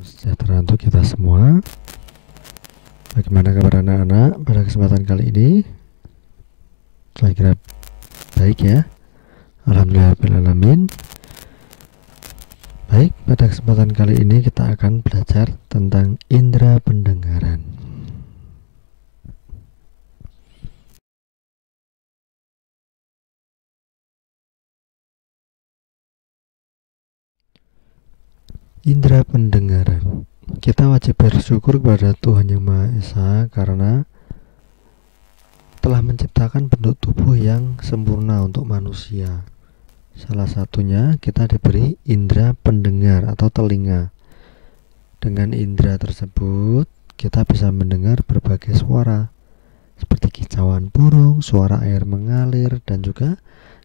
Salam sejahtera untuk kita semua. Bagaimana kabar anak-anak pada kesempatan kali ini? Saya kira baik ya. Alhamdulillahirrahmanirrahim. Baik, pada kesempatan kali ini kita akan belajar tentang indera pendengaran. Indera pendengaran. Kita wajib bersyukur kepada Tuhan Yang Maha Esa karena telah menciptakan bentuk tubuh yang sempurna untuk manusia. Salah satunya kita diberi indera pendengar atau telinga. Dengan indera tersebut kita bisa mendengar berbagai suara seperti kicauan burung, suara air mengalir, dan juga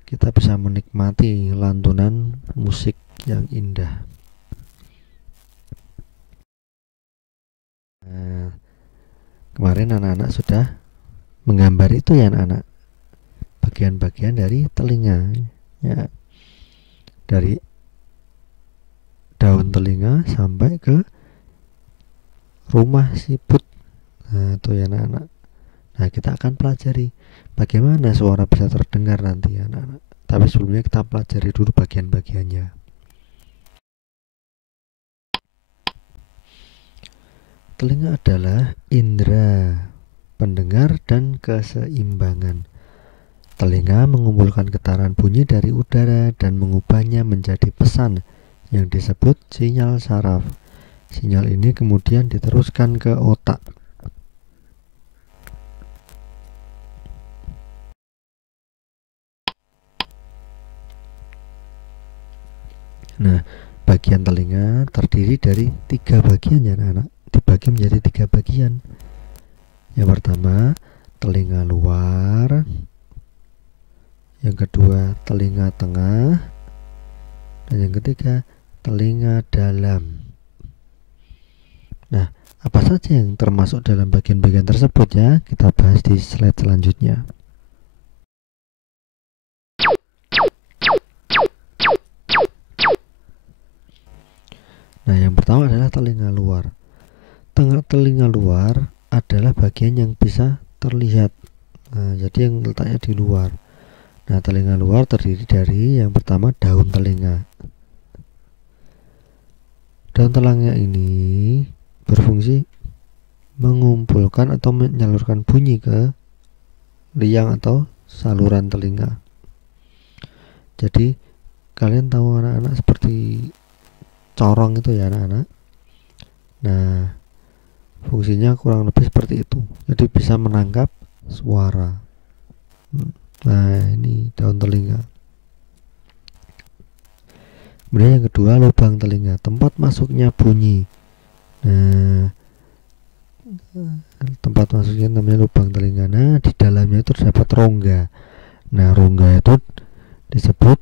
kita bisa menikmati lantunan musik yang indah. Nah, kemarin anak-anak sudah menggambar itu ya anak-anak, bagian-bagian dari telinga ya, dari daun telinga sampai ke rumah siput. Nah itu ya anak-anak. Nah kita akan pelajari bagaimana suara bisa terdengar nanti ya anak-anak. Tapi sebelumnya kita pelajari dulu bagian-bagiannya. Telinga adalah indera pendengar dan keseimbangan. Telinga mengumpulkan getaran bunyi dari udara dan mengubahnya menjadi pesan yang disebut sinyal saraf. Sinyal ini kemudian diteruskan ke otak. Nah, bagian telinga terdiri dari 3 bagian ya anak-anak. Dibagi menjadi 3 bagian. Yang pertama, telinga luar. Yang kedua, telinga tengah. Dan yang ketiga, telinga dalam. Nah, apa saja yang termasuk dalam bagian-bagian tersebut ya? Kita bahas di slide selanjutnya. Nah, yang pertama adalah telinga luar. Telinga luar adalah bagian yang bisa terlihat. Nah, jadi yang letaknya di luar. Nah, telinga luar terdiri dari yang pertama daun telinga. Daun telinga ini berfungsi mengumpulkan atau menyalurkan bunyi ke liang atau saluran telinga. Jadi kalian tahu anak-anak seperti corong itu ya anak-anak. Nah, fungsinya kurang lebih seperti itu. Jadi bisa menangkap suara. Nah, ini daun telinga. Kemudian yang kedua, lubang telinga, tempat masuknya bunyi. Nah, tempat masuknya namanya lubang telinga. Nah, di dalamnya itu terdapat rongga. Nah, rongga itu disebut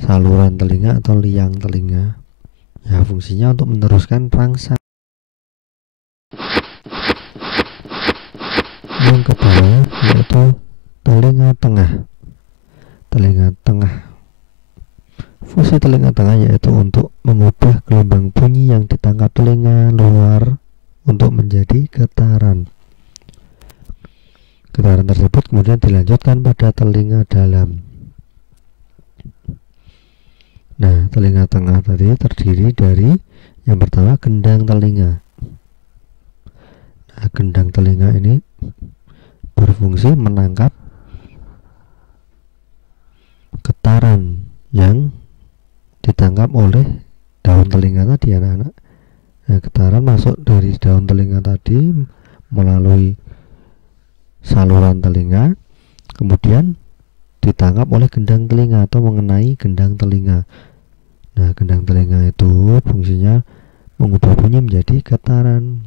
saluran telinga atau liang telinga. Ya, fungsinya untuk meneruskan rangsang. Yang kedua yaitu telinga tengah. Telinga tengah. Fungsi telinga tengah yaitu untuk mengubah gelombang bunyi yang ditangkap telinga luar untuk menjadi getaran. Getaran tersebut kemudian dilanjutkan pada telinga dalam. Nah, telinga tengah tadi terdiri dari yang pertama gendang telinga. Nah, gendang telinga ini berfungsi menangkap getaran yang ditangkap oleh daun telinga tadi anak-anak. Nah, getaran masuk dari daun telinga tadi melalui saluran telinga, kemudian ditangkap oleh gendang telinga atau mengenai gendang telinga. Nah, gendang telinga itu fungsinya mengubah bunyi menjadi getaran.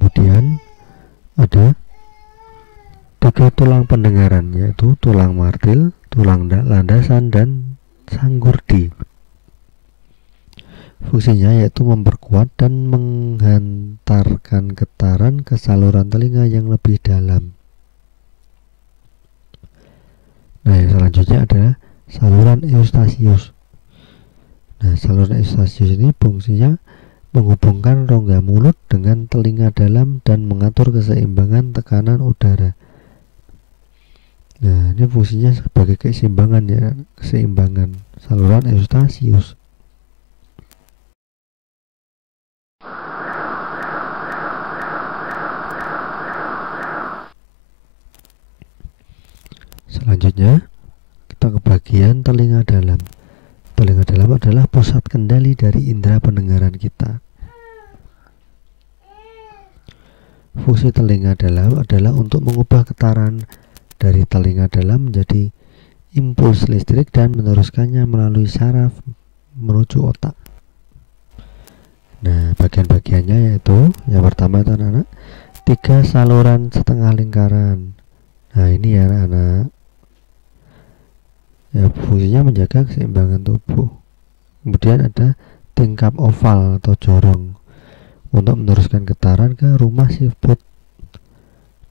Kemudian ada 3 tulang pendengaran, yaitu tulang martil, tulang landasan, dan sanggurdi. Fungsinya yaitu memperkuat dan menghantarkan getaran ke saluran telinga yang lebih dalam. Nah, yang selanjutnya adalah saluran eustasius. Nah, saluran Eustachius ini fungsinya menghubungkan rongga mulut dengan telinga dalam dan mengatur keseimbangan tekanan udara. Nah, ini fungsinya sebagai keseimbangan ya, keseimbangan saluran Eustachius. Selanjutnya kita ke bagian telinga dalam. Telinga dalam adalah pusat kendali dari indera pendengaran kita. Fungsi telinga dalam adalah untuk mengubah getaran dari telinga dalam menjadi impuls listrik dan meneruskannya melalui saraf menuju otak. Nah, bagian-bagiannya yaitu yang pertama itu anak-anak 3 saluran setengah lingkaran. Nah, ini ya anak-anak. Ya, fungsinya menjaga keseimbangan tubuh. Kemudian ada tingkap oval atau jorong untuk meneruskan getaran ke rumah siput.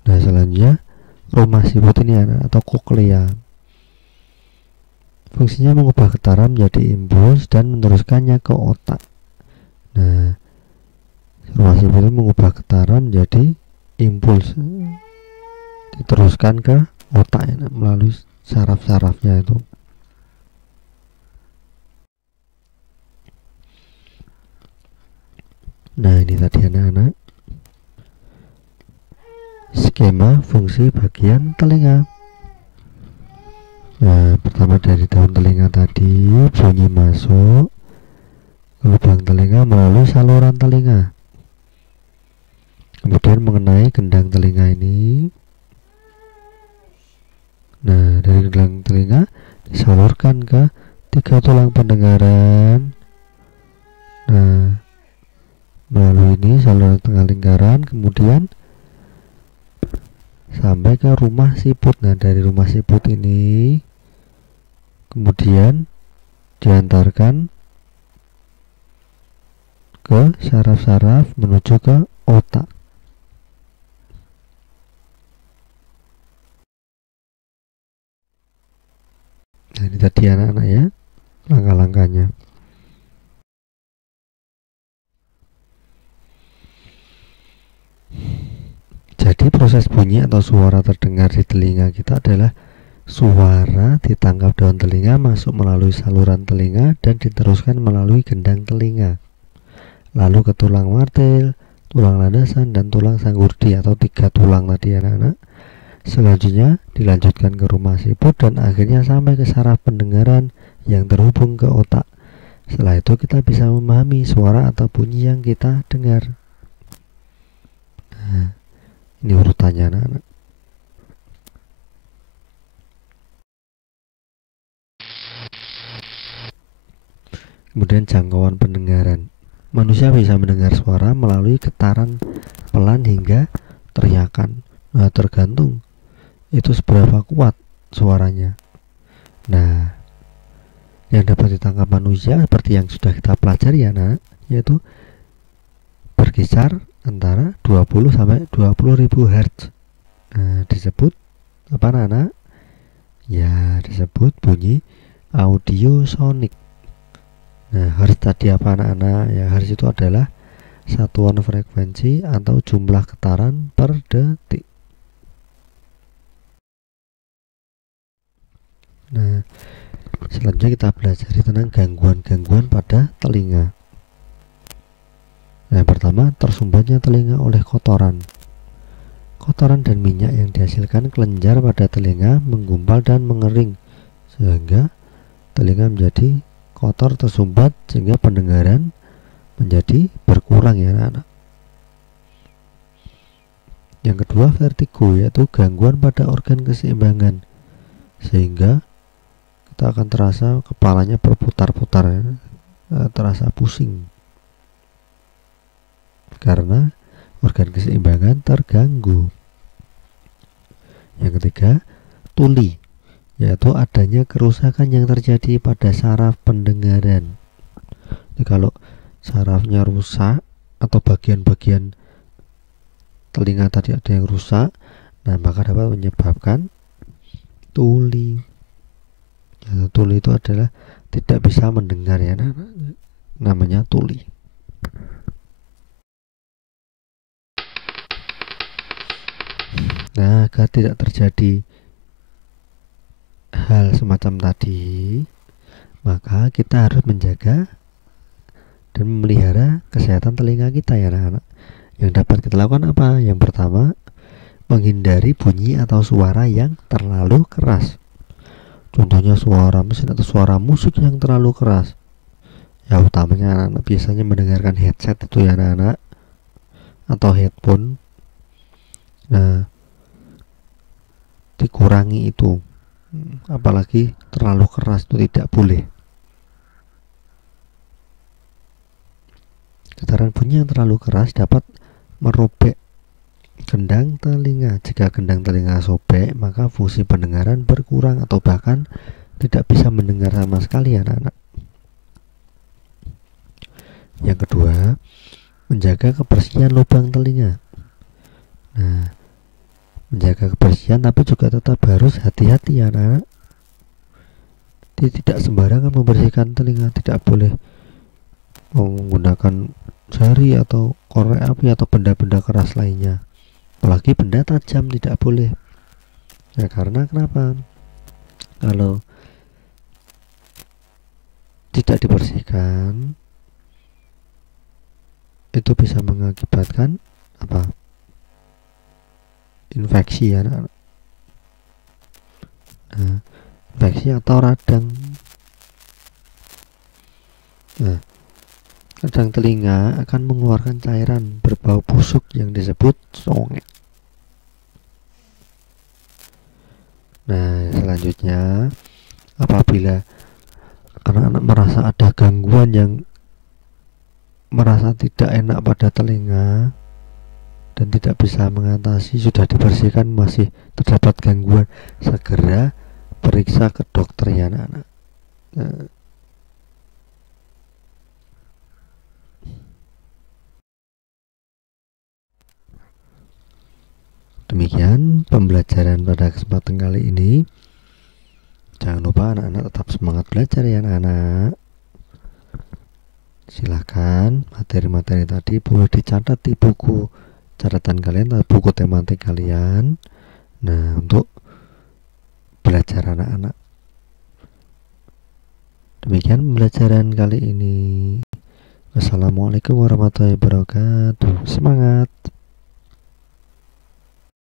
Nah, selanjutnya rumah siput ini anak atau koklea. Fungsinya mengubah getaran menjadi impuls dan meneruskannya ke otak. Nah, rumah siput itu mengubah getaran menjadi impuls diteruskan ke otak ya, melalui saraf-sarafnya itu. Nah, ini tadi anak-anak skema fungsi bagian telinga. Nah, pertama dari daun telinga tadi bunyi masuk ke lubang telinga melalui saluran telinga, kemudian mengenai gendang telinga ini. Nah, dari gendang telinga disalurkan ke 3 tulang pendengaran. Nah, melalui ini saluran tengah lingkaran, kemudian sampai ke rumah siput. Nah, dari rumah siput ini kemudian diantarkan ke saraf-saraf menuju ke otak. Nah, ini tadi anak-anak ya langkah-langkahnya. Jadi proses bunyi atau suara terdengar di telinga kita adalah suara ditangkap daun telinga masuk melalui saluran telinga dan diteruskan melalui gendang telinga, lalu ke tulang martil, tulang landasan, dan tulang sanggurdi atau 3 tulang tadi anak-anak. Selanjutnya dilanjutkan ke rumah siput dan akhirnya sampai ke saraf pendengaran yang terhubung ke otak. Setelah itu kita bisa memahami suara atau bunyi yang kita dengar. Nah, ini urutannya anak-anak. Kemudian jangkauan pendengaran. Manusia bisa mendengar suara melalui getaran pelan hingga teriakan. Nah, tergantung itu seberapa kuat suaranya. Nah, yang dapat ditangkap manusia seperti yang sudah kita pelajari ya nak, yaitu berkisar antara 20 sampai 20.000 Hz. Nah, disebut apa anak? Ya, disebut bunyi audiosonik. Nah, Hertz tadi apa anak-anak? Ya, Hertz itu adalah satuan frekuensi atau jumlah getaran per detik. Nah, selanjutnya kita belajar tentang gangguan-gangguan pada telinga. Nah, pertama, tersumbatnya telinga oleh kotoran. Kotoran dan minyak yang dihasilkan kelenjar pada telinga menggumpal dan mengering sehingga telinga menjadi kotor tersumbat sehingga pendengaran menjadi berkurang ya anak-anak. Yang kedua, vertigo, yaitu gangguan pada organ keseimbangan sehingga kita akan terasa kepalanya berputar-putar ya, terasa pusing karena organ keseimbangan terganggu. Yang ketiga, tuli, yaitu adanya kerusakan yang terjadi pada saraf pendengaran. Jadi kalau sarafnya rusak atau bagian-bagian telinga tadi ada yang rusak, nah maka dapat menyebabkan tuli. Ya, tuli itu adalah tidak bisa mendengar ya, namanya tuli. Nah, agar tidak terjadi hal semacam tadi, maka kita harus menjaga dan memelihara kesehatan telinga kita ya anak-anak. Yang dapat kita lakukan apa? Yang pertama, menghindari bunyi atau suara yang terlalu keras. Contohnya suara mesin atau suara musik yang terlalu keras. Ya utamanya anak-anak biasanya mendengarkan headset itu ya anak-anak, atau headphone. Nah, dikurangi itu. Apalagi terlalu keras itu tidak boleh. Getaran bunyi yang terlalu keras dapat merobek gendang telinga. Jika gendang telinga sobek, maka fungsi pendengaran berkurang atau bahkan tidak bisa mendengar sama sekali anak-anak. Yang kedua, menjaga kebersihan lubang telinga. Nah, menjaga kebersihan tapi juga tetap harus hati-hati ya anak-anak. Tidak sembarangan membersihkan telinga, tidak boleh menggunakan jari atau korek api atau benda-benda keras lainnya. Apalagi benda tajam tidak boleh. Ya karena kenapa? Kalau tidak dibersihkan, itu bisa mengakibatkan apa? Infeksi ya anak-anak. Nah, infeksi atau radang. Nah, radang telinga akan mengeluarkan cairan berbau busuk yang disebut songek. Nah, selanjutnya apabila anak-anak merasa ada gangguan yang merasa tidak enak pada telinga dan tidak bisa mengatasi, sudah dibersihkan masih terdapat gangguan, segera periksa ke dokter ya anak-anak. Nah, demikian pembelajaran pada kesempatan kali ini. Jangan lupa anak-anak tetap semangat belajar ya anak-anak. Silahkan materi-materi tadi boleh dicatat di buku catatan kalian atau buku tematik kalian. Nah, untuk belajar anak-anak. Demikian pembelajaran kali ini. Wassalamualaikum warahmatullahi wabarakatuh. Semangat.